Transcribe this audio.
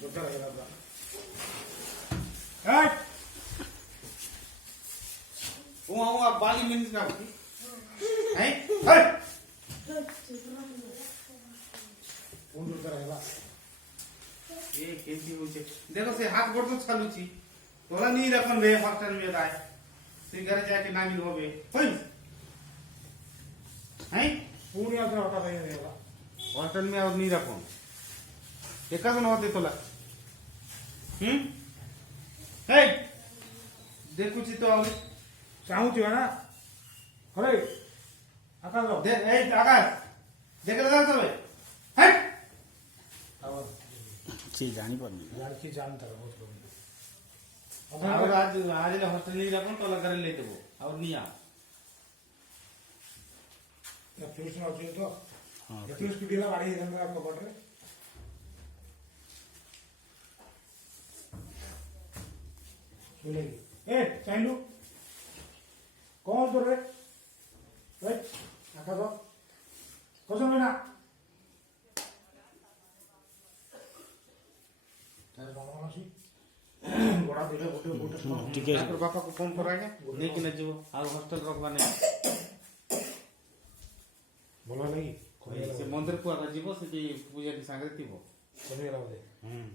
ଦରକାର ହେଇଗଲା ପୁରା वो बाली मिनट का है ପୁଣି ଦରକାର ହେଇଗଲା ये केमती होचे देखो से हाथ गोड़ तो चालूची तोला नहीं रखन बे हॉस्टल में दाए से घर जाके नागिन होबे होई है ପୁଣି ଆଉ ଥରେ ହଠାତ୍ ହେଇଗଲା हॉस्टल में और नहीं रखो एका दिन होते तोला हे देखुची तो और ଚାହୁଁଛି ନା ହରେ ଆକାଶ दे ए आकाश देख ले तो है ଆଉ ସେ ଜାଣିପାରୁନି ଜାଣିଛି ଜାଣିତାର ବହୁତ और आज आज ले हॉस्टल नहीं रखो तो घर ले देबो और नहीं आ ଫ୍ୟୁଜ୍ ଅଛି ତ ହଁ ଫ୍ୟୁଜ୍ ପିଟିଲା ବାଡ଼ି ହେଇଥାନ୍ତା କବାଟରେ ଶୁଣିଲେ କି ଏ ଚାହିଁଲୁ କ'ଣ ତୋର ରେ ଆକାଶ କସ ନା ତାର କ'ଣ ଅଛି ଗୋଡ଼ା ଦେଲେ ଗୋଟେ ଗୋଟେ ଟିକେ ତାର ବାପା को फोन कराएंगे नहीं कि न जीवो और हॉस्टल रखवा नहीं ଭଲ ହେଲା କି से मंदिर को आगे जीवो से पूजा के संगे थीबो କମିଗଲା ବୋଧେ हम्म